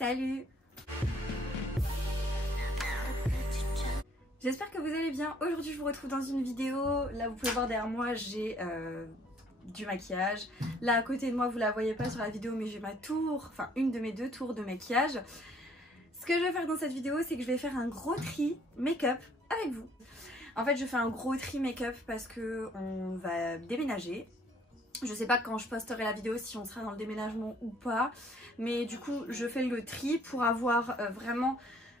Salut! J'espère que vous allez bien. Aujourd'hui je vous retrouve dans une vidéo. Là vous pouvez voir derrière moi j'ai du maquillage. Là à côté de moi vous la voyez pas sur la vidéo mais j'ai ma tour, enfin une de mes 2 tours de maquillage. Ce que je vais faire dans cette vidéo c'est que je vais faire un gros tri make-up avec vous. En fait je fais un gros tri make-up parce que on va déménager. Je sais pas quand je posterai la vidéo si on sera dans le déménagement ou pas. Mais du coup je fais le tri pour avoir vraiment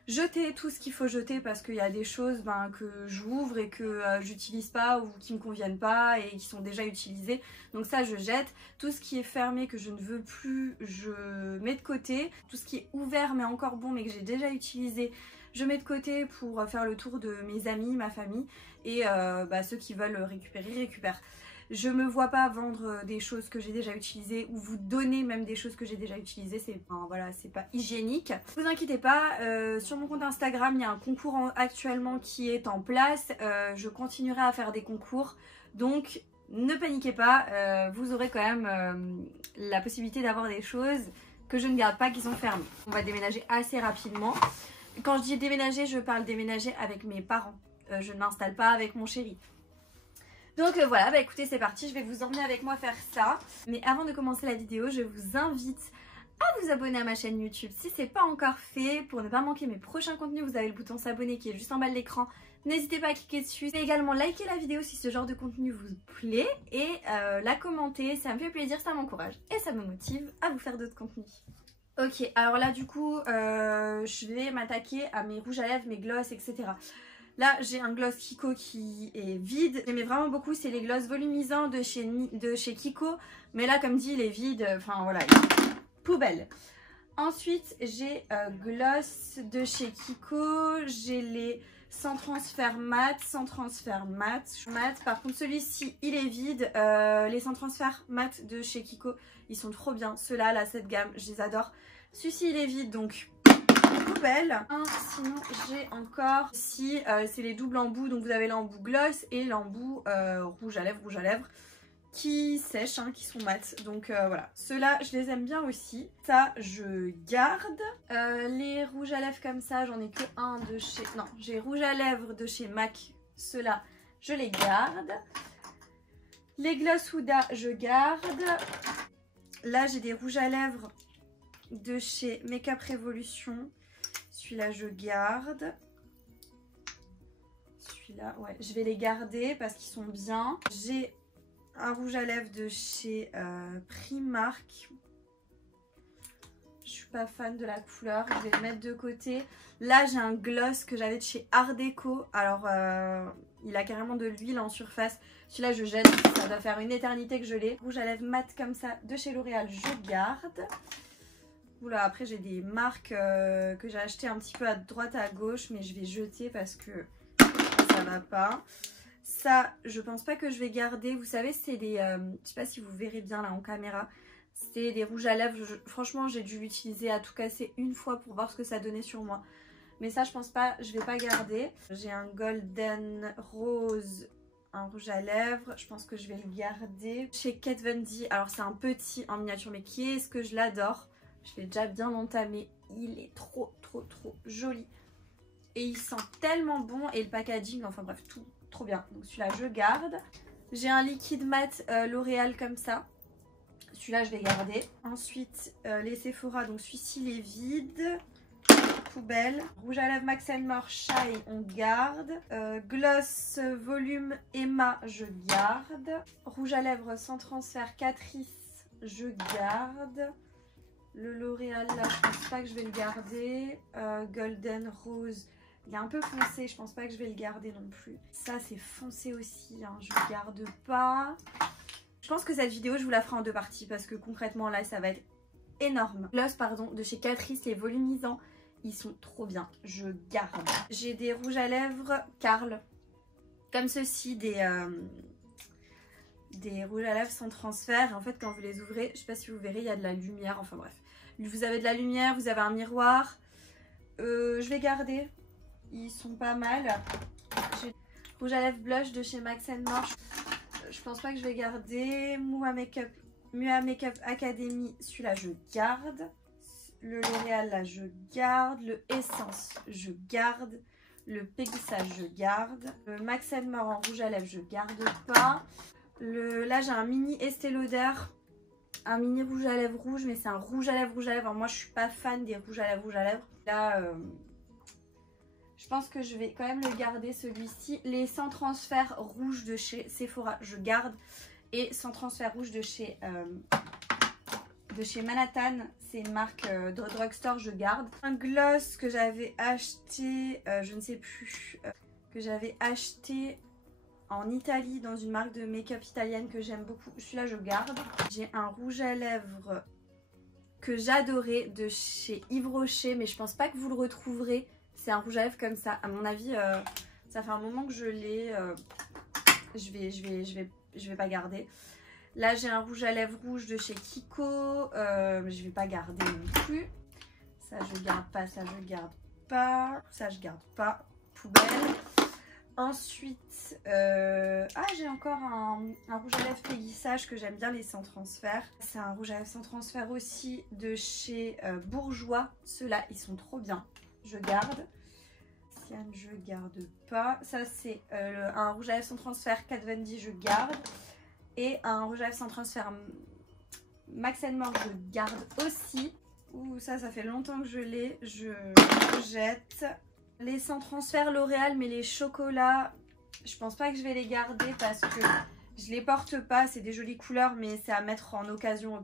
jeté tout ce qu'il faut jeter. Parce qu'il y a des choses que j'ouvre et que j'utilise pas ou qui me conviennent pas et qui sont déjà utilisées. Donc ça je jette. Tout ce qui est fermé que je ne veux plus je mets de côté. Tout ce qui est ouvert mais encore bon mais que j'ai déjà utilisé je mets de côté pour faire le tour de mes amis, ma famille. Et ceux qui veulent récupérer récupèrent. Je me vois pas vendre des choses que j'ai déjà utilisées ou vous donner même des choses que j'ai déjà utilisées, c'est pas hygiénique. Ne vous inquiétez pas, sur mon compte Instagram il y a un concours actuellement qui est en place, je continuerai à faire des concours, donc ne paniquez pas, vous aurez quand même la possibilité d'avoir des choses que je ne garde pas qui sont fermées. On va déménager assez rapidement. Quand je dis déménager, je parle déménager avec mes parents, je ne m'installe pas avec mon chéri. Donc voilà, écoutez c'est parti, je vais vous emmener avec moi faire ça. Mais avant de commencer la vidéo, je vous invite à vous abonner à ma chaîne YouTube si ce n'est pas encore fait. Pour ne pas manquer mes prochains contenus, vous avez le bouton s'abonner qui est juste en bas de l'écran. N'hésitez pas à cliquer dessus. Et également liker la vidéo si ce genre de contenu vous plaît. Et la commenter, ça me fait plaisir, ça m'encourage. Et ça me motive à vous faire d'autres contenus. Ok, alors là du coup, je vais m'attaquer à mes rouges à lèvres, mes gloss, etc. Là j'ai un gloss Kiko qui est vide. J'aimais vraiment beaucoup, c'est les gloss volumisants de chez Kiko. Mais là comme dit il est vide, enfin voilà, poubelle. Ensuite j'ai gloss de chez Kiko. J'ai les sans transfert mat, Par contre celui-ci il est vide. Les sans transfert mat de chez Kiko ils sont trop bien. Ceux-là, là cette gamme, je les adore. Celui-ci il est vide donc poubelle. Sinon j'ai encore si c'est les doubles embouts, donc vous avez l'embout gloss et l'embout rouge à lèvres qui sèchent, qui sont mat. Donc voilà, ceux-là je les aime bien aussi. Ça je garde. Les rouges à lèvres comme ça, j'en ai que un de chez... Non, j'ai rouge à lèvres de chez MAC. Ceux-là je les garde. Les gloss Huda je garde. Là j'ai des rouges à lèvres de chez Makeup Revolution. Celui-là je garde. Celui-là ouais je vais les garder parce qu'ils sont bien. J'ai un rouge à lèvres de chez Primark. Je suis pas fan de la couleur, je vais le mettre de côté. Là j'ai un gloss que j'avais de chez Art Deco. Alors il a carrément de l'huile en surface. Celui-là je jette, ça doit faire une éternité que je l'ai. Rouge à lèvres mat comme ça de chez L'Oréal je garde. Oula, après j'ai des marques que j'ai achetées un petit peu à droite à gauche, mais je vais jeter parce que ça va pas. Ça, je pense pas que je vais garder. Vous savez, c'est des... je sais pas si vous verrez bien là en caméra. C'est des rouges à lèvres. Franchement, j'ai dû l'utiliser à tout casser une fois pour voir ce que ça donnait sur moi. Mais ça, je pense pas, je vais pas garder. J'ai un golden rose, un rouge à lèvres. Je pense que je vais le garder. Chez Kat Von D, alors c'est un petit en miniature, mais qui est-ce que je l'adore. Je l'ai déjà bien entamé. Il est trop joli. Et il sent tellement bon. Et le packaging, enfin bref, tout trop bien. Donc celui-là, je garde. J'ai un liquide mat L'Oréal comme ça. Celui-là, je vais garder. Ensuite, les Sephora. Donc celui-ci, il est vide. Poubelle. Rouge à lèvres Max More Shine, on garde. Gloss volume Emma, je garde. Rouge à lèvres sans transfert Catrice, je garde. Le L'Oréal là je pense pas que je vais le garder. Golden Rose, il est un peu foncé, je pense pas que je vais le garder non plus. Ça c'est foncé aussi, je le garde pas. Je pense que cette vidéo je vous la ferai en 2 parties parce que concrètement là ça va être énorme. Gloss pardon de chez Catrice, les volumisants, ils sont trop bien, je garde. J'ai des rouges à lèvres Karl, comme ceci, des rouges à lèvres sans transfert. Et en fait quand vous les ouvrez, je sais pas si vous verrez, il y a de la lumière, enfin bref. Vous avez de la lumière, vous avez un miroir. Je vais garder, ils sont pas mal. J'ai rouge à lèvres blush de chez Max More. Je pense pas que je vais garder. Mua Makeup Academy, celui-là je garde. Le L'Oréal, là, je garde. Le Essence, je garde. Le Pégissage, je garde. Le Max More en rouge à lèvres, je garde pas. Là, j'ai un mini Estée Lauder. Un mini rouge à lèvres rouge, mais c'est un rouge à lèvres. Alors, moi, je suis pas fan des rouges à lèvres. Là, je pense que je vais quand même le garder, celui-ci. Les sans transfert rouge de chez Sephora, je garde. Et sans transfert rouge de chez Manhattan, c'est une marque de drugstore, je garde. Un gloss que j'avais acheté, je ne sais plus, que j'avais acheté en Italie dans une marque de make-up italienne que j'aime beaucoup. Celui-là, je garde. J'ai un rouge à lèvres que j'adorais de chez Yves Rocher, mais je pense pas que vous le retrouverez. C'est un rouge à lèvres comme ça. À mon avis, ça fait un moment que je l'ai. Je vais pas garder. Là, j'ai un rouge à lèvres rouge de chez Kiko. Je vais pas garder non plus. Ça, je garde pas. Ça, je garde pas. Ça, je garde pas. Poubelle. Ensuite, j'ai encore un rouge à lèvres Pégissage que j'aime bien, les sans transfert. C'est un rouge à lèvres sans transfert aussi de chez Bourjois. Ceux-là, ils sont trop bien. Je garde. Sienne, je garde pas. Ça, c'est un rouge à lèvres sans transfert Kat Von D, je garde. Et un rouge à lèvres sans transfert Max More, je garde aussi. Ouh, ça fait longtemps que je l'ai. Je jette. Les sans transfert L'Oréal, mais les chocolats, je pense pas que je vais les garder parce que je les porte pas. C'est des jolies couleurs, mais c'est à mettre en occasion.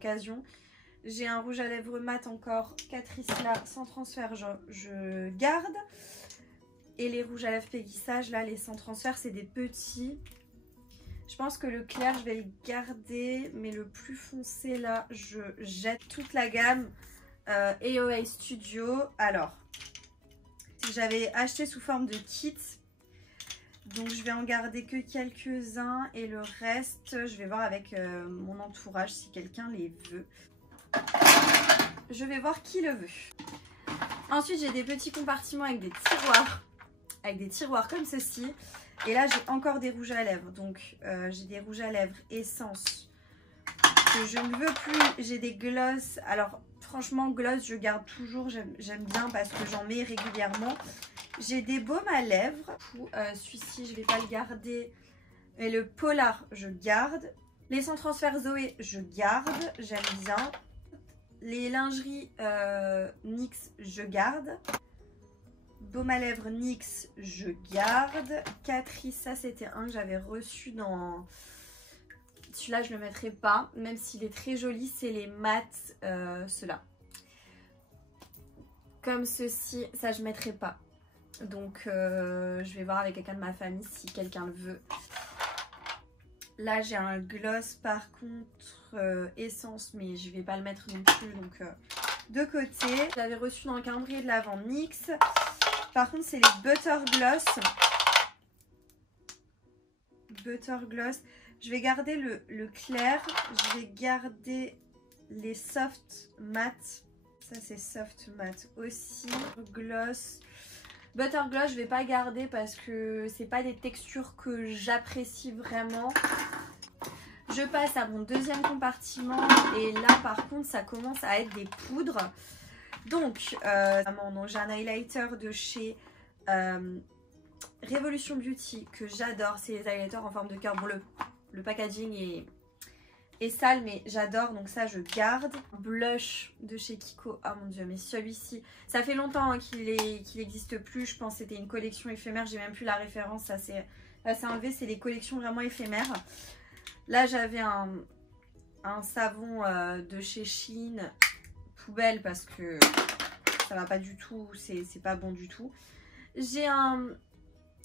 J'ai un rouge à lèvres mat encore, Catrice là, sans transfert, je garde. Et les rouges à lèvres Pégissage, là, les sans transfert, c'est des petits. Je pense que le clair, je vais le garder, mais le plus foncé, là, je jette toute la gamme AOA Studio. Alors, j'avais acheté sous forme de kit, donc je vais en garder que quelques-uns et le reste, je vais voir avec mon entourage si quelqu'un les veut. Je vais voir qui le veut. Ensuite, j'ai des petits compartiments avec des tiroirs comme ceci. Et là, j'ai encore des rouges à lèvres. Donc, j'ai des rouges à lèvres essence que je ne veux plus. J'ai des gloss. Alors, franchement, gloss, je garde toujours. J'aime bien parce que j'en mets régulièrement. J'ai des baumes à lèvres. Celui-ci, je ne vais pas le garder. Et le Polar, je garde. Les sans transfert Zoé, je garde. J'aime bien. Les lingeries NYX, je garde. Baume à lèvres NYX, je garde. Catrice, ça c'était un que j'avais reçu dans... Celui-là, je ne le mettrai pas, même s'il est très joli. C'est les mat, ceux-là. Comme ceci, ça je ne mettrai pas. Donc, je vais voir avec quelqu'un de ma famille si quelqu'un le veut. Là, j'ai un gloss par contre essence, mais je ne vais pas le mettre non plus. Donc, de côté. Je l'avais reçu dans le calendrier de l'Avent NYX. Par contre, c'est les Butter Gloss. Butter Gloss. Je vais garder le clair. Je vais garder les soft matte. Ça, c'est soft matte aussi. Gloss. Butter Gloss, je vais pas garder parce que c'est pas des textures que j'apprécie vraiment. Je passe à mon deuxième compartiment. Et là, par contre, ça commence à être des poudres. Donc j'ai un highlighter de chez Revolution Beauty que j'adore. C'est les highlighters en forme de cœur. Bon, le packaging est sale, mais j'adore. Donc ça, je garde. Blush de chez Kiko. Oh mon dieu, mais celui-ci, ça fait longtemps hein, qu'il n'existe plus. Je pense que c'était une collection éphémère. J'ai même plus la référence. Ça c'est enlevé. C'est les collections vraiment éphémères. Là, j'avais un savon de chez Shein. Poubelle parce que ça va pas du tout, c'est pas bon du tout. J'ai un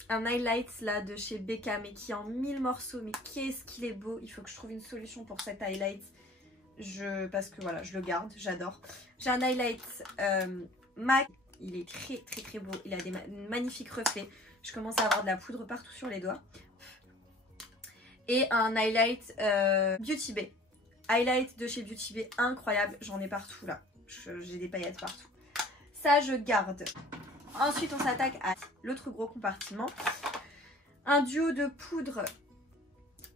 highlight là de chez Becca mais qui est en 1000 morceaux, mais qu'est-ce qu'il est beau. Il faut que je trouve une solution pour cet highlight parce que voilà, je le garde, j'adore. J'ai un highlight MAC, il est très beau, il a des magnifiques reflets. Je commence à avoir de la poudre partout sur les doigts. Et un highlight Beauty Bay. Highlight de chez Beauty Bay, incroyable, j'en ai partout là. J'ai des paillettes partout. Ça, je garde. Ensuite, on s'attaque à l'autre gros compartiment. Un duo de poudre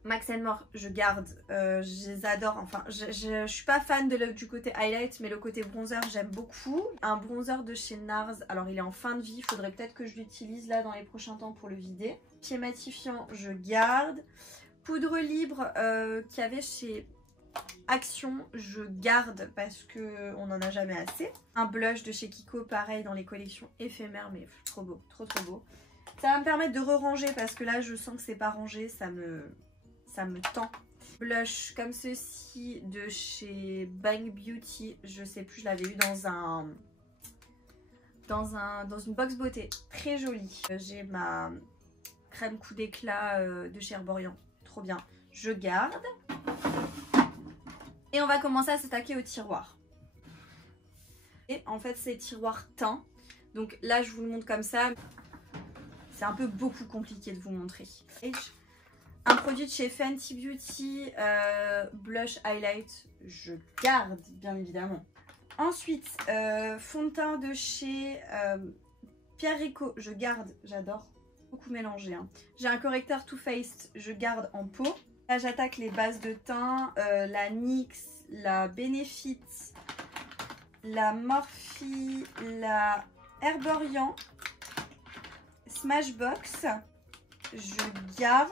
Max More, je garde, je les adore, enfin je suis pas fan du côté highlight, mais le côté bronzer j'aime beaucoup. Un bronzer de chez NARS, alors il est en fin de vie, il faudrait peut-être que je l'utilise là dans les prochains temps pour le vider. Pied matifiant, je garde. Poudre libre qu'il y avait chez Action, je garde parce que on n'en a jamais assez. Un blush de chez Kiko, pareil dans les collections éphémères, mais trop beau, trop beau. Ça va me permettre de re-ranger parce que là je sens que c'est pas rangé, ça me tend. Blush comme ceci de chez Bang Beauty, je sais plus, je l'avais eu dans une box beauté, très jolie. J'ai ma crème coup d'éclat de chez Herborian, trop bien, je garde. Et on va commencer à s'attaquer au tiroir. Et en fait c'est tiroir teint, donc là je vous le montre comme ça, c'est un peu beaucoup compliqué de vous montrer. Un produit de chez Fenty Beauty, blush highlight, je garde bien évidemment. Ensuite, fond de teint de chez Pierre Rico, je garde, j'adore, beaucoup mélangé. Hein. J'ai un correcteur Too Faced, je garde en pot. Là j'attaque les bases de teint, la NYX, la Benefit, la Morphe, la Herborian, Smashbox, je garde.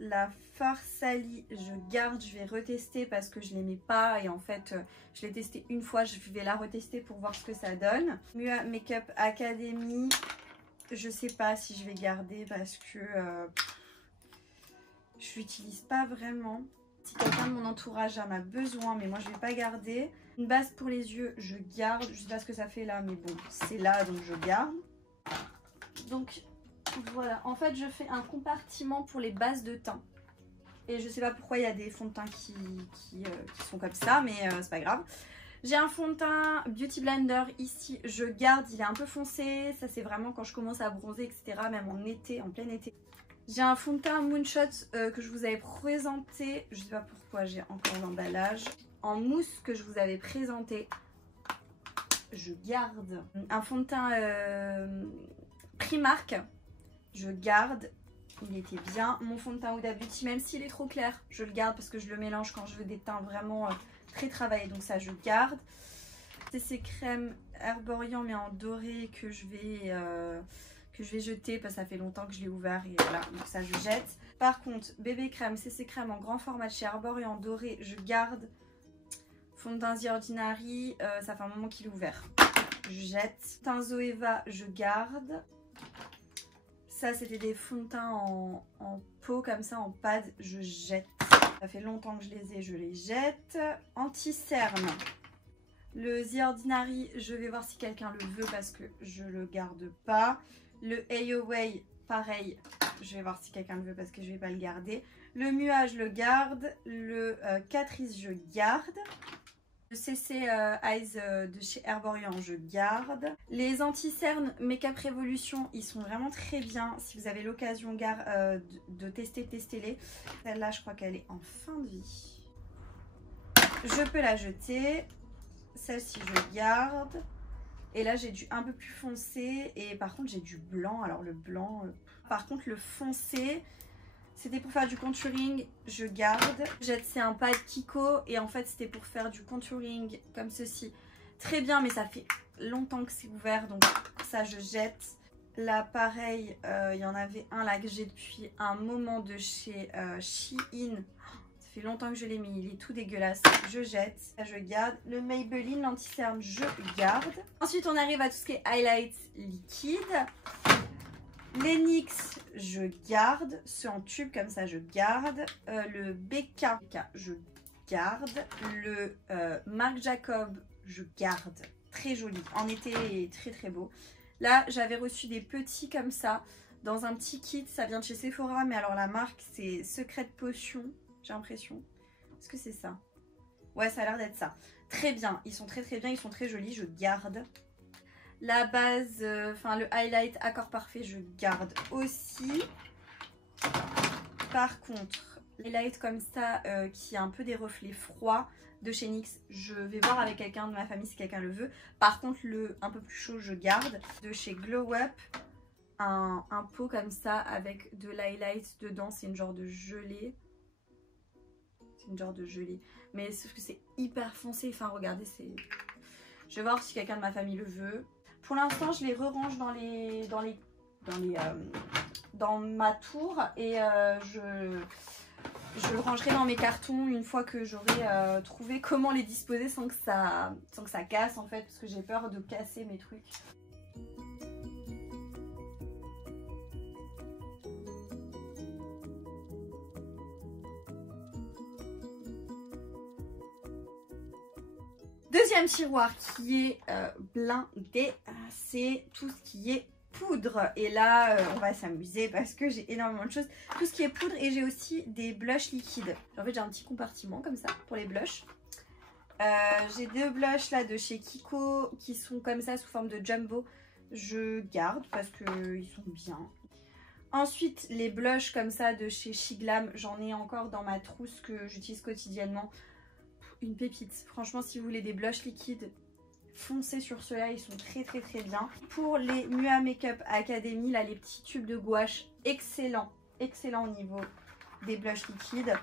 La Farsali, je garde, je vais retester parce que je l'aimais pas et en fait je l'ai testé une fois, je vais la retester pour voir ce que ça donne. Mua Makeup Academy, je sais pas si je vais garder parce que je l'utilise pas vraiment. Si quelqu'un de mon entourage en a besoin, mais moi je vais pas garder. Une base pour les yeux, je garde, je sais pas ce que ça fait là, mais bon, c'est là donc je garde. Donc voilà, en fait je fais un compartiment pour les bases de teint. Et je sais pas pourquoi il y a des fonds de teint qui sont comme ça, mais c'est pas grave. J'ai un fond de teint Beauty Blender ici, je garde, il est un peu foncé. Ça c'est vraiment quand je commence à bronzer, etc. Même en été, en plein été. J'ai un fond de teint Moonshot que je vous avais présenté. Je sais pas pourquoi j'ai encore l'emballage. En mousse que je vous avais présenté. Je garde. Un fond de teint Primark. Je garde, il était bien. Mon fond de teint Huda Beauty, même s'il est trop clair, je le garde parce que je le mélange quand je veux des teints vraiment très travaillés. Donc ça, je garde. C'est ces crèmes Herborian mais en doré que je vais jeter parce que ça fait longtemps que je l'ai ouvert et voilà, donc ça je jette. Par contre, bébé crème, c'est ces crèmes en grand format de chez Herborian doré, je garde. Fond de teint The Ordinary, ça fait un moment qu'il est ouvert. Je jette. Teint Zoeva, je garde. Ça, c'était des fonds de teint en pot, comme ça, en pad, je jette. Ça fait longtemps que je les ai, je les jette. Anti-cerne. Le The Ordinary, je vais voir si quelqu'un le veut parce que je le garde pas. Le AOA, pareil, je vais voir si quelqu'un le veut parce que je vais pas le garder. Le Mua, je le garde. Le Catrice, je garde. Le CC Eyes de chez Herborian, je garde. Les anti-cernes Makeup Revolution, ils sont vraiment très bien. Si vous avez l'occasion de tester, testez-les. Celle-là, je crois qu'elle est en fin de vie. Je peux la jeter. Celle-ci, je garde. Et là, j'ai du un peu plus foncé. Et par contre, j'ai du blanc. Alors, le blanc... Par contre, le foncé... C'était pour faire du contouring, je garde. Jette, c'est un pad Kiko et en fait c'était pour faire du contouring comme ceci. Très bien, mais ça fait longtemps que c'est ouvert, donc ça je jette. Là pareil, il y en avait un là que j'ai depuis un moment de chez Shein. Ça fait longtemps que je l'ai mis, il est tout dégueulasse. Je jette, ça je garde. Le Maybelline, l'anti-cerne, je garde. Ensuite on arrive à tout ce qui est highlight liquide. Les NYX, je garde. Ceux en tube, comme ça, je garde. Le BK, je garde. Le Marc Jacob, je garde. Très joli. En été, très très beau. Là, j'avais reçu des petits comme ça, dans un petit kit. Ça vient de chez Sephora, mais alors la marque, c'est Secret Potion, j'ai l'impression. Est-ce que c'est ça? Ouais, ça a l'air d'être ça. Très bien. Ils sont très très bien. Ils sont très jolis. Je garde. La base, le highlight Accord Parfait, je garde aussi. Par contre, l'highlight comme ça, qui a un peu des reflets froids de chez NYX, je vais voir avec quelqu'un de ma famille si quelqu'un le veut. Par contre, le un peu plus chaud, je garde. De chez Glow Up, un pot comme ça avec de l'highlight dedans. C'est une genre de gelée. C'est une genre de gelée. Mais sauf que c'est hyper foncé. Enfin, regardez, c'est... Je vais voir si quelqu'un de ma famille le veut. Pour l'instant, je les re-range dans ma tour. Et je le rangerai dans mes cartons une fois que j'aurai trouvé comment les disposer sans que ça casse en fait. Parce que j'ai peur de casser mes trucs. Deuxième tiroir qui est blindé, c'est tout ce qui est poudre. Et là, on va s'amuser parce que j'ai énormément de choses. Tout ce qui est poudre et j'ai aussi des blushs liquides. En fait, j'ai un petit compartiment comme ça pour les blushs. J'ai deux blushs là de chez Kiko qui sont comme ça sous forme de jumbo. Je garde parce qu'ils sont bien. Ensuite, les blushs comme ça de chez Shiglam, j'en ai encore dans ma trousse que j'utilise quotidiennement. Une pépite. Franchement, si vous voulez des blushs liquides, foncez sur ceux-là, ils sont très bien. Pour les Mua Makeup Academy, là, les petits tubes de gouache, excellent au niveau des blushs liquides.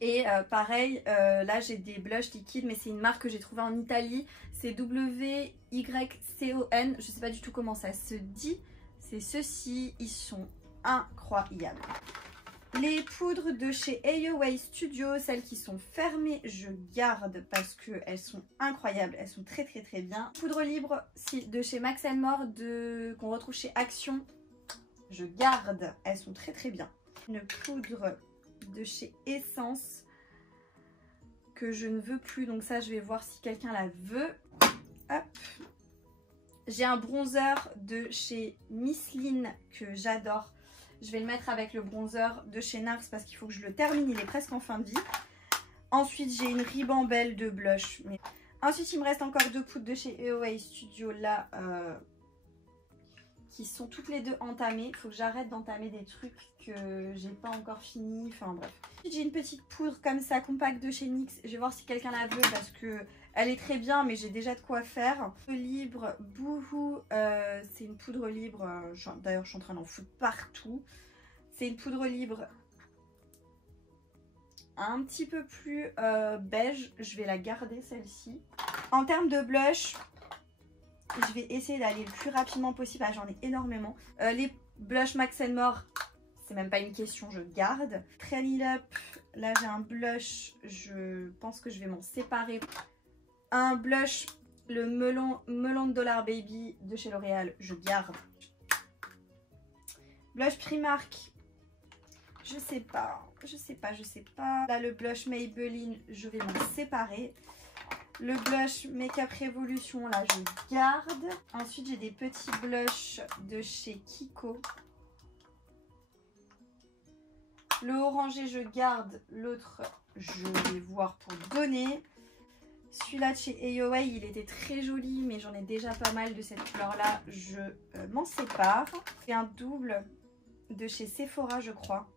Et pareil, là j'ai des blushs liquides, mais c'est une marque que j'ai trouvée en Italie. C'est WYCON, je sais pas du tout comment ça se dit. C'est ceux-ci, ils sont incroyables. Les poudres de chez AOA Studio, celles qui sont fermées, je garde parce qu'elles sont incroyables. Elles sont très bien. Poudre libre de chez Max More qu'on retrouve chez Action, je garde. Elles sont très bien. Une poudre de chez Essence que je ne veux plus. Donc ça, je vais voir si quelqu'un la veut. Hop. J'ai un bronzer de chez Misseline que j'adore. Je vais le mettre avec le bronzer de chez NARS parce qu'il faut que je le termine, il est presque en fin de vie. Ensuite, j'ai une ribambelle de blush. Ensuite, il me reste encore deux poudres de chez AOA Studio là, qui sont toutes les deux entamées. Il faut que j'arrête d'entamer des trucs que j'ai pas encore fini. Enfin bref. J'ai une petite poudre comme ça, compacte de chez NYX. Je vais voir si quelqu'un la veut parce que elle est très bien, mais j'ai déjà de quoi faire. Libre, Boohoo, c'est une poudre libre. D'ailleurs, je suis en train d'en foutre partout. C'est une poudre libre un petit peu plus beige. Je vais la garder celle-ci. En termes de blush, je vais essayer d'aller le plus rapidement possible. Ah, j'en ai énormément. Les blush Max More, c'est même pas une question, je garde. Trail It Up, là j'ai un blush, je pense que je vais m'en séparer. Un blush, le melon de Dollar Baby de chez L'Oréal, je garde. Blush Primark, je sais pas. Là le blush Maybelline, je vais m'en séparer. Le blush Makeup Revolution, là je garde. Ensuite j'ai des petits blushs de chez Kiko. Le orangé je garde, l'autre je vais voir pour donner. Celui-là de chez AOA, il était très joli, mais j'en ai déjà pas mal de cette couleur-là. Je m'en sépare. C'est un double de chez Sephora, je crois.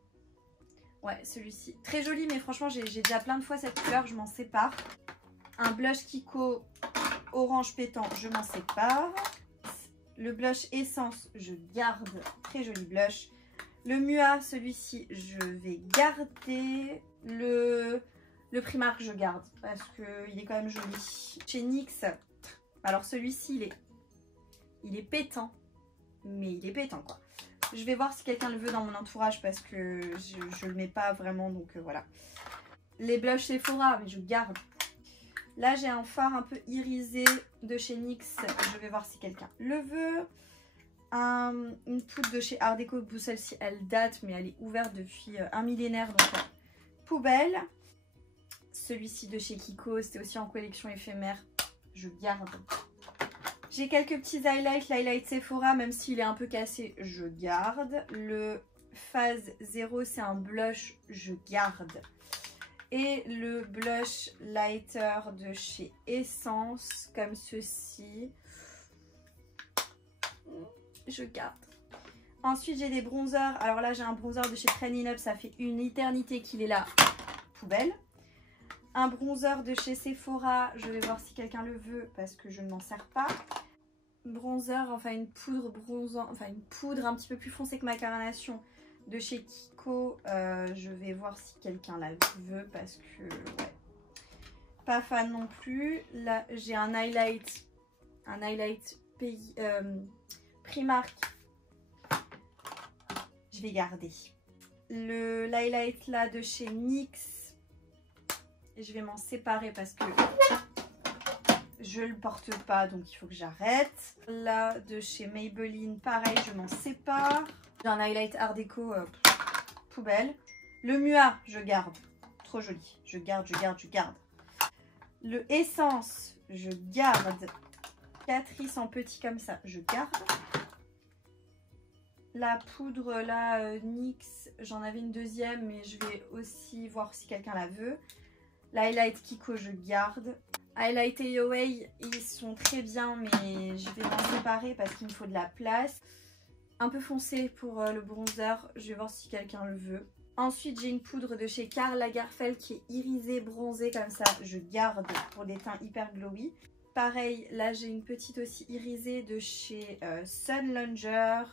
Ouais, celui-ci. Très joli, mais franchement, j'ai déjà plein de fois cette couleur, je m'en sépare. Un blush Kiko orange pétant, je m'en sépare. Le blush Essence, je garde. Très joli blush. Le Mua, celui-ci, je vais garder. Le Primark, je garde parce qu'il est quand même joli. Chez NYX, alors celui-ci, il est pétant. Mais il est pétant, quoi. Je vais voir si quelqu'un le veut dans mon entourage parce que je le mets pas vraiment, donc voilà. Les blushs Sephora, mais je garde. Là, j'ai un fard un peu irisé de chez NYX. Je vais voir si quelqu'un le veut. Une poudre de chez Art Deco. Celle-ci, elle date, mais elle est ouverte depuis un millénaire, donc poubelle. Celui-ci de chez Kiko, c'était aussi en collection éphémère. Je garde. J'ai quelques petits highlights. L'highlight Sephora, même s'il est un peu cassé, je garde. Le Phase 0, c'est un blush, je garde. Et le blush lighter de chez Essence, comme ceci, je garde. Ensuite, j'ai des bronzers. Alors là, j'ai un bronzer de chez Trail It Up, ça fait une éternité qu'il est là. Poubelle. Un bronzer de chez Sephora, je vais voir si quelqu'un le veut parce que je ne m'en sers pas. bronzer, enfin une poudre bronzant, enfin une poudre un petit peu plus foncée que ma carnation de chez Kiko. Je vais voir si quelqu'un la veut parce que ouais, pas fan non plus. Là j'ai un highlight pays Primark. Je vais garder. L'highlight là de chez NYX, je vais m'en séparer parce que je le porte pas, donc il faut que j'arrête. Là de chez Maybelline, pareil, je m'en sépare. J'ai un highlight art déco poubelle. Le Mua, je garde. Trop joli. Je garde. Le Essence, je garde. Catrice en petit comme ça, je garde. La poudre là, NYX, j'en avais une deuxième, mais je vais aussi voir si quelqu'un la veut. L'highlight Kiko, je garde. Highlight AOA, ils sont très bien, mais je vais m'en séparer parce qu'il me faut de la place. Un peu foncé pour le bronzer, je vais voir si quelqu'un le veut. Ensuite, j'ai une poudre de chez Karl Lagerfeld qui est irisée, bronzée comme ça, je garde pour des teints hyper glowy. Pareil, là j'ai une petite aussi irisée de chez Sun Longer.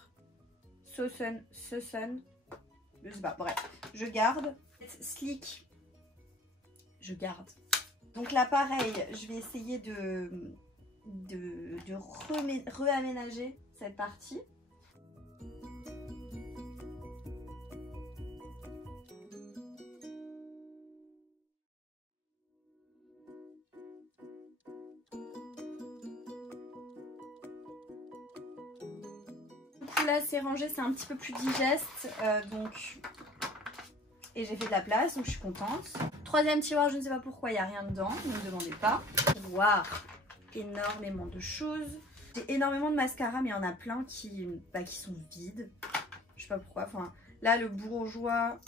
So Sun, je sais pas, bref, je garde. Sleek, je garde. Donc là pareil, je vais essayer de réaménager cette partie. Là c'est rangé, c'est un petit peu plus digeste, donc et j'ai fait de la place, donc je suis contente. Troisième tiroir, je ne sais pas pourquoi il n'y a rien dedans, ne me demandez pas. Tiroir, énormément de choses. J'ai énormément de mascara, mais il y en a plein qui sont vides. Je sais pas pourquoi. Enfin, là le bourgeois,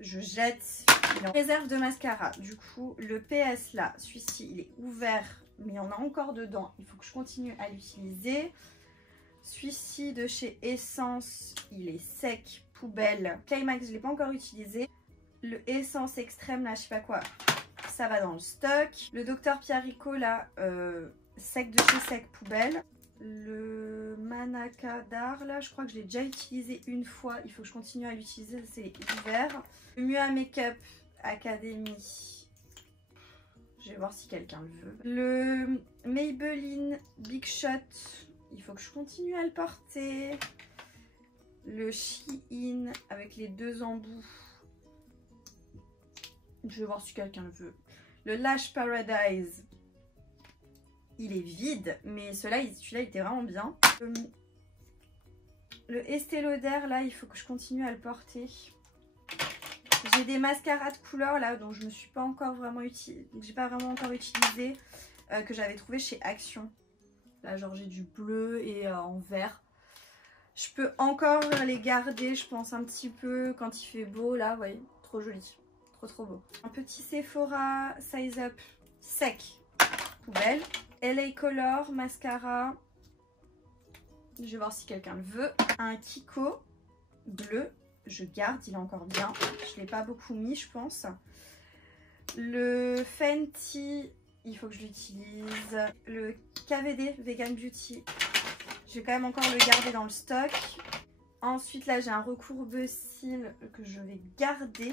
je jette. Il est en réserve de mascara. Du coup, le PS là, celui-ci, il est ouvert, mais il y en a encore dedans. Il faut que je continue à l'utiliser. Celui-ci de chez Essence, il est sec, poubelle. Climax, je ne l'ai pas encore utilisé. Le Essence Extrême, là, je sais pas quoi, ça va dans le stock. Le Dr Piarico, là, sec de chez sec, poubelle. Le Manaka d'Art, là, je crois que je l'ai déjà utilisé une fois. Il faut que je continue à l'utiliser, c'est ouvert. Le Mua Makeup Academy. Je vais voir si quelqu'un le veut. Le Maybelline Big Shot. Il faut que je continue à le porter. Le Shein avec les deux embouts. Je vais voir si quelqu'un le veut. Le Lash Paradise. Il est vide, mais celui-là il était vraiment bien. Le Estée Lauder, là, il faut que je continue à le porter. J'ai des mascaras de couleur là dont je me suis pas encore vraiment utilisé, j'ai pas vraiment encore utilisé, que j'avais trouvé chez Action. Là, genre j'ai du bleu et en vert. Je peux encore les garder, je pense, un petit peu quand il fait beau. Là, vous voyez, trop joli. Trop beau. Un petit Sephora Size Up sec. Poubelle. LA Color mascara. Je vais voir si quelqu'un le veut. Un Kiko bleu. Je garde, il est encore bien. Je ne l'ai pas beaucoup mis, je pense. Le Fenty... Il faut que je l'utilise. Le KVD Vegan Beauty. Je vais quand même encore le garder dans le stock. Ensuite, là, j'ai un recourbe-cils que je vais garder.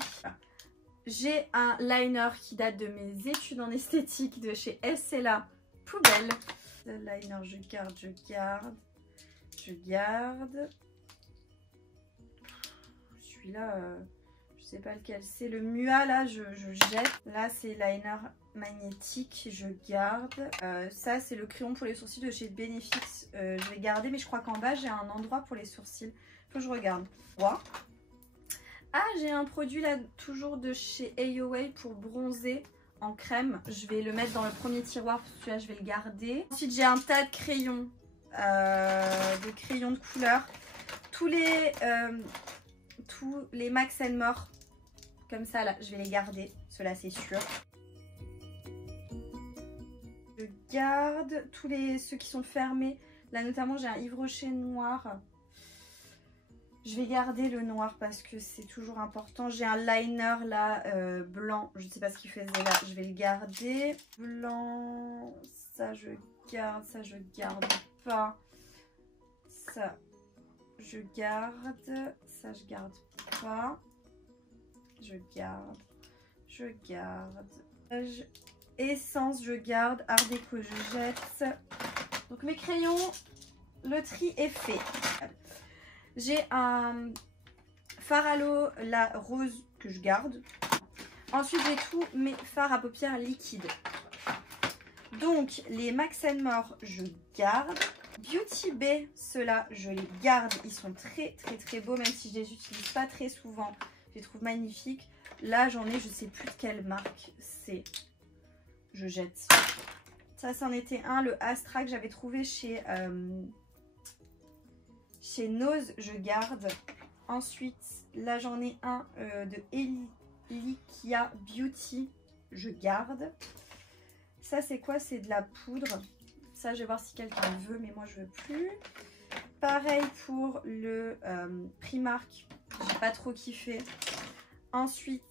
J'ai un liner qui date de mes études en esthétique de chez SLA. Poubelle. Le liner, je garde. Celui-là... je sais pas lequel c'est. Le Mua, là, je jette. Là, c'est liner magnétique, je garde. Ça, c'est le crayon pour les sourcils de chez Benefix. Je vais garder, mais je crois qu'en bas, j'ai un endroit pour les sourcils. Faut que je regarde. Ah, j'ai un produit, là, toujours de chez AOA pour bronzer en crème. Je vais le mettre dans le premier tiroir, parce que celui-là, je vais le garder. Ensuite, j'ai un tas de crayons. De couleur. Tous les Max More. Comme ça, là, je vais les garder. Ceux-là, c'est sûr. Je garde tous ceux qui sont fermés. Là, notamment, j'ai un Yves Rocher noir. Je vais garder le noir parce que c'est toujours important. J'ai un liner, là, blanc. Je ne sais pas ce qu'il faisait là. Je vais le garder. Blanc, Ça, je garde. Ça, je garde pas. Ça, je garde. Ça, je garde pas. Je garde. Je garde. Essence, je garde. Art déco, je jette. Donc mes crayons, le tri est fait. J'ai un fard à l'eau, la rose, que je garde. Ensuite, j'ai tous mes fards à paupières liquides. Donc, les Max & More, je garde. Beauty Bay, ceux-là, je les garde. Ils sont très, très, très beaux, même si je les utilise pas très souvent. Je les trouve magnifiques. Là, j'en ai, je sais plus de quelle marque c'est. Je jette. Ça, c'en était un, le Astra que j'avais trouvé chez Nose, je garde. Ensuite, là, j'en ai un de Elikia Beauty, je garde. Ça, c'est quoi? C'est de la poudre. Ça, je vais voir si quelqu'un veut, mais moi, je veux plus. Pareil pour le Primark, j'ai pas trop kiffé. Ensuite,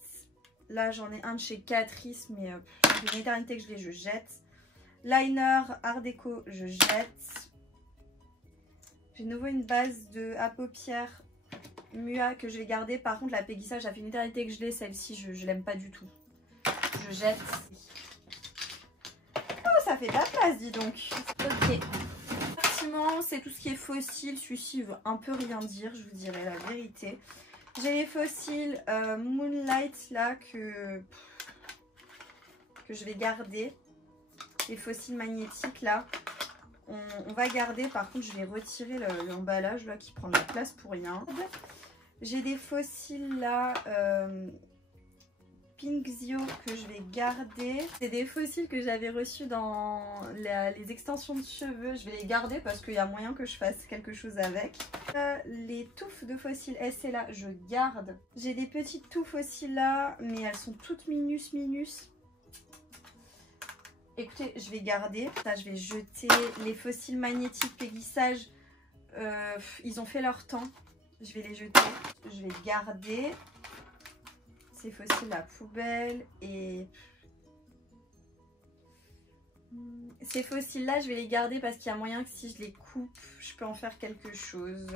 là, j'en ai un de chez Catrice, mais ça fait une éternité que je jette. Liner Art Déco, je jette. J'ai de nouveau une base à paupières Mua que je vais garder. Par contre, la Peggy, ça fait une éternité que je l'ai. Celle-ci, je l'aime pas du tout. Je jette. Oh, ça fait de la place, dis donc. Ok. Compartiment, c'est tout ce qui est fossile. Celui-ci veut un peu rien dire, je vous dirai la vérité. J'ai les fossiles Moonlight là que je vais garder. Les fossiles magnétiques là. On va garder, par contre je vais retirer l'emballage là qui prend de la place pour rien. J'ai des fossiles là Pink Zio que je vais garder. C'est des fossiles que j'avais reçus dans les extensions de cheveux. Je vais les garder parce qu'il y a moyen que je fasse quelque chose avec. Les touffes de fossiles SC là, je garde. J'ai des petites touffes fossiles là, mais elles sont toutes minus. Écoutez, je vais garder. Ça, je vais jeter. Les fossiles magnétiques Pégissage, ils ont fait leur temps. Je vais les jeter. Je vais garder ces fossiles à la poubelle. Et ces fossiles là, je vais les garder parce qu'il y a moyen que si je les coupe, je peux en faire quelque chose.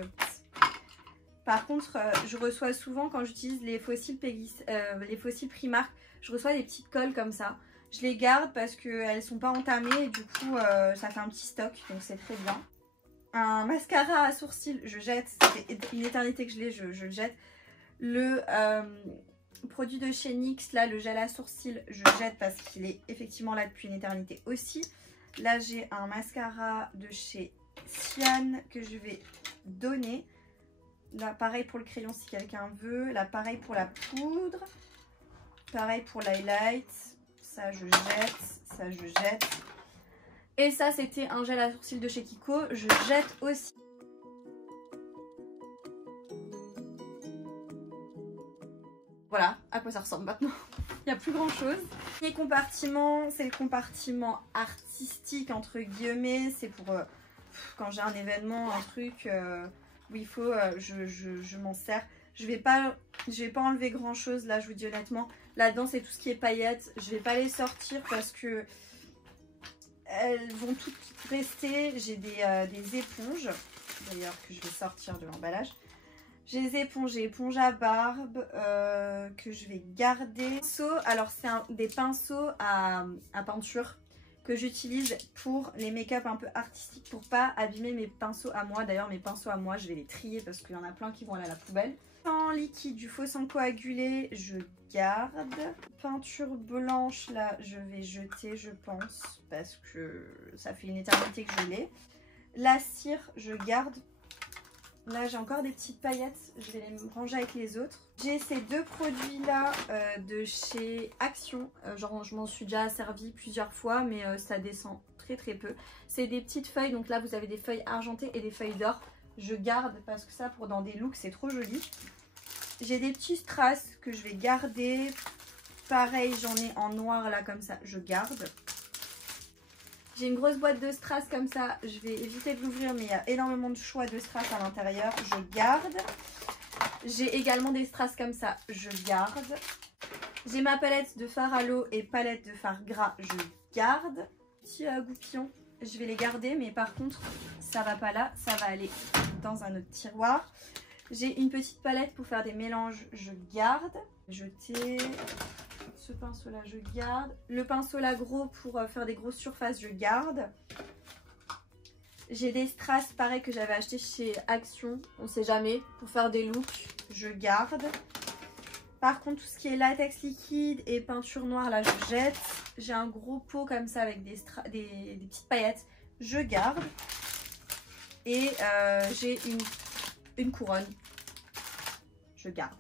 Par contre, je reçois souvent quand j'utilise les fossiles Primark, je reçois des petites colles comme ça. Je les garde parce qu'elles ne sont pas entamées et du coup ça fait un petit stock, donc c'est très bien. Un mascara à sourcils, je jette. Ça fait une éternité que je l'ai, je le jette. Le produit de chez NYX, là, le gel à sourcils, je jette parce qu'il est effectivement là depuis une éternité aussi. Là, j'ai un mascara de chez Sian que je vais donner. Là, pareil pour le crayon si quelqu'un veut. Là, pareil pour la poudre. Pareil pour l'highlight. Ça, je jette. Ça, je jette. Et ça, c'était un gel à sourcils de chez Kiko. Je jette aussi. Voilà à quoi ça ressemble maintenant. Il n'y a plus grand chose. Les compartiments, c'est le compartiment artistique entre guillemets. C'est pour quand j'ai un événement, un truc où il faut, je m'en sers. Je vais pas enlever grand chose là, je vous dis honnêtement. Là-dedans, c'est tout ce qui est paillettes. Je vais pas les sortir parce que elles vont toutes rester. J'ai des éponges d'ailleurs que je vais sortir de l'emballage. J'ai des éponges, j'ai éponge à barbe que je vais garder. Alors c'est des pinceaux à peinture que j'utilise pour les make-up un peu artistiques pour pas abîmer mes pinceaux à moi. D'ailleurs mes pinceaux à moi je vais les trier parce qu'il y en a plein qui vont aller à la poubelle. En liquide, du faux sang coagulé, je garde. Peinture blanche là je vais jeter je pense parce que ça fait une éternité que je l'ai. La cire je garde. Là, j'ai encore des petites paillettes. Je vais les ranger avec les autres. J'ai ces deux produits-là de chez Action. Genre, je m'en suis déjà servi plusieurs fois, mais ça descend très très peu. C'est des petites feuilles. Donc là, vous avez des feuilles argentées et des feuilles d'or. Je garde parce que ça, pour dans des looks, c'est trop joli. J'ai des petits strass que je vais garder. Pareil, j'en ai en noir là, comme ça. Je garde. J'ai une grosse boîte de strass comme ça, je vais éviter de l'ouvrir mais il y a énormément de choix de strass à l'intérieur, je garde. J'ai également des strass comme ça, je garde. J'ai ma palette de fard à l'eau et palette de fard gras, je garde. petits goupillons, je vais les garder, mais par contre ça va pas là, ça va aller dans un autre tiroir. J'ai une petite palette pour faire des mélanges, je garde. Jeter ce pinceau là, je garde. Le pinceau là gros pour faire des grosses surfaces, je garde. J'ai des strass pareil que j'avais acheté chez Action, on sait jamais, pour faire des looks, je garde. Par contre tout ce qui est latex liquide et peinture noire là, je jette. J'ai un gros pot comme ça avec des petites paillettes, je garde. Et j'ai une couronne, je garde.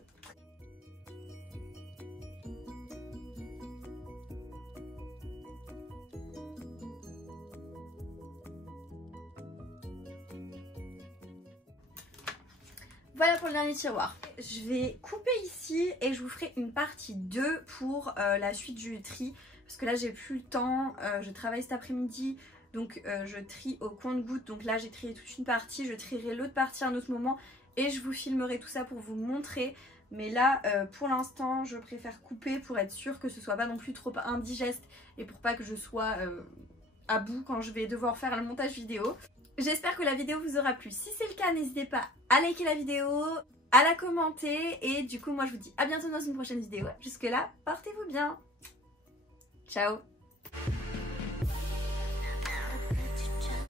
Voilà pour le dernier tiroir. Je vais couper ici et je vous ferai une partie 2 pour la suite du tri. Parce que là j'ai plus le temps, je travaille cet après-midi. Donc je trie au compte-gouttes. Donc là j'ai trié toute une partie, je trierai l'autre partie à un autre moment. Et je vous filmerai tout ça pour vous montrer. Mais là pour l'instant je préfère couper pour être sûre que ce soit pas non plus trop indigeste. Et pour pas que je sois à bout quand je vais devoir faire le montage vidéo. J'espère que la vidéo vous aura plu. Si c'est le cas, n'hésitez pas à liker la vidéo, à la commenter. Et du coup, moi je vous dis à bientôt dans une prochaine vidéo. Jusque là, portez-vous bien. Ciao.